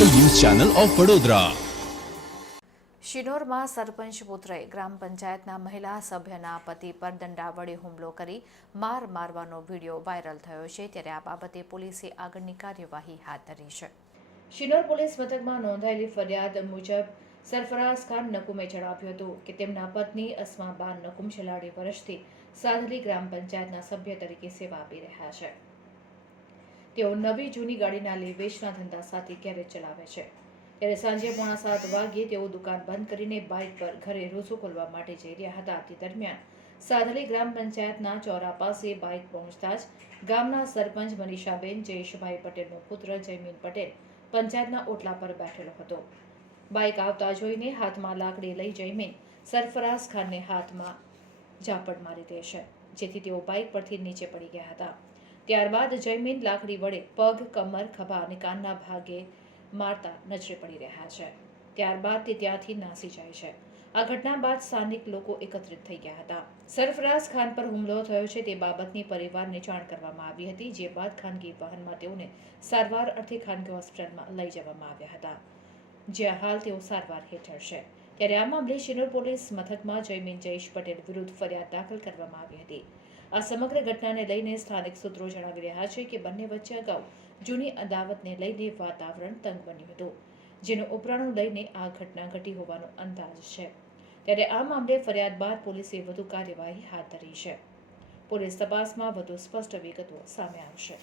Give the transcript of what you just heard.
Channel of Vadodara. શિનોરમાં સરપંચ પુત્રએ ગ્રામ પંચાયતના મહિલા સભ્યના પતિ પર દંડા વડે હુમલો કરી માર મારવાનો વીડિયો વાયરલ થયો છે. ત્યારે આ બાબતે પોલીસે આગળની કાર્યવાહી હાથ ધરી છે. શિનોર પોલીસ મથકમાં નોંધાયેલી ફરિયાદ મુજબ સરફરાઝ ખાન નકુમે જણાવ્યું હતું કે તેમના પત્ની અસ્માબાન નકુમ છેલ્લા અઢી વર્ષથી સાધલી ગ્રામ પંચાયતના સભ્ય તરીકે સેવા આપી રહ્યા છે. તેઓ નવી જૂની ગાડીના લે વેચના ધંધા સાથે ગેરેજ ચલાવે છે. ત્યારે સાંજે પોણા સાત વાગ્યે તેઓ દુકાન બંધ કરીને બાઇક પર ઘરે રોજો ખોલવા માટે જઈ રહ્યા હતા. તે દરમિયાન સાધલી ગ્રામ પંચાયતના ચોરા પાસે બાઇક પહોંચતા જ ગામના સરપંચ મનીષાબેન, જયેશભાઈ પટેલનો પુત્ર જયમીન પટેલ પંચાયતના ઓટલા પર બેઠેલો હતો. બાઇક આવતા જોઈને હાથમાં લાકડી લઈ જયમીન સરફરાઝ ખાનને હાથમાં ઝાપટ મારી દે છે, જેથી તેઓ બાઇક પરથી નીચે પડી ગયા હતા. ત્યારબાદ જયમીન લાકડી વડે પગ, કમર, ખભા અને કાનના ભાગે મારતા નજરે પડી રહ્યા છે. ત્યારબાદ તે ત્યાંથી નાસી જાય છે. આ ઘટના બાદ સ્થાનિક લોકો એકત્રિત થઈ ગયા હતા. સરફરાઝ ખાન પર હુમલો થયો છે તે બાબતની પરિવારને જાણ કરવામાં આવી હતી, જે બાદ ખાનગી વાહનમાં તેઓને સારવાર અર્થે ખાનગી હોસ્પિટલમાં લઈ જવામાં આવ્યા હતા. જ્યાં હાલ તેઓ સારવાર હેઠળ છે. ત્યારે આ મામલે શિનોર પોલીસ મથકમાં જયમીન જયેશ પટેલ વિરુદ્ધ ફરિયાદ દાખલ કરવામાં આવી હતી. આ સમગ્ર ઘટનાને લઈને સ્થાનિક સૂત્રો જણાવી રહ્યા છે કે બંને વચ્ચે અગાઉ જૂની અદાવતને લઈને વાતાવરણ તંગ બન્યું હતું, જેનું ઉપરાણું લઈને આ ઘટના ઘટી હોવાનો અંદાજ છે. ત્યારે આ મામલે ફરિયાદ બાદ પોલીસે વધુ કાર્યવાહી હાથ ધરી છે. પોલીસ તપાસમાં વધુ સ્પષ્ટ વિગતો સામે આવશે.